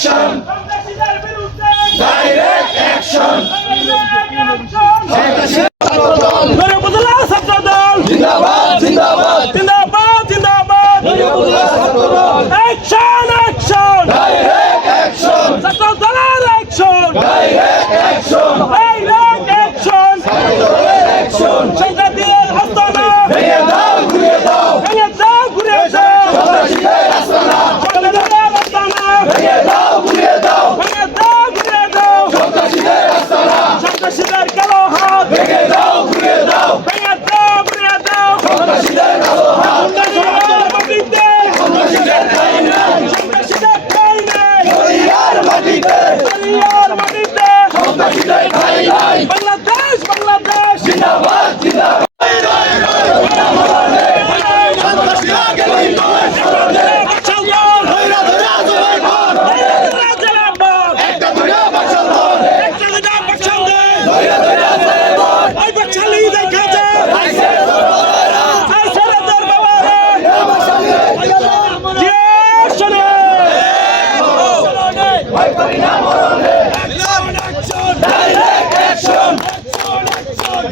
action direct action জিন্দাবাদ জিন্দাবাদ জিন্দাবাদ জিন্দাবাদ অ্যাকশন অ্যাকশন ডাইরেক্ট অ্যাকশন ছাত্র দলের action direct action direct action action সন্ত্রাসীদের আস্তানা ভেঙে দাও ঘুরিয়ে দাও ভেঙে দাও ঘুরে দাও সন্ত্রাসীদের আস্তানা সন্ত্রাসীদের আস্তানা ভেঙে দাও ঘুরিয়ে দাও ভেঙে দাও ঘুরে দাও সন্ত্রাসীদের আস্তানা সন্ত্রাসীদের কালো হাত ভেঙে দাও ঘুরিয়ে দাও ভেঙে দাও ঘুরে দাও সন্ত্রাসীদের কালো হাত সন্ত্রাসীদের মাটিতে সন্ত্রাসীদের ঠাঁই নাই সন্ত্রাসীদের ঠাঁই নেই গড়িয়ার মাটিতে গড়িয়ার মাটিতে সন্ত্রাসীদের ঠাঁই নাই বাংলাদেশ বাংলাদেশ জিন্দাবাদ জিন্দাবাদ সন্ত্রাসীরা গেলেই নয় বাঁচাও দল ধৈরা ধৈরা জবাই কর একটা ধৈরা বাঁচাল ধর ধৈরা ধৈরা জবাই কর ভয় করি না মরণে direct action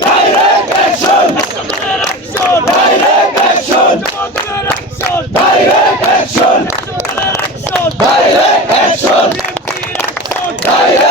direct action direct action direct action direct action direct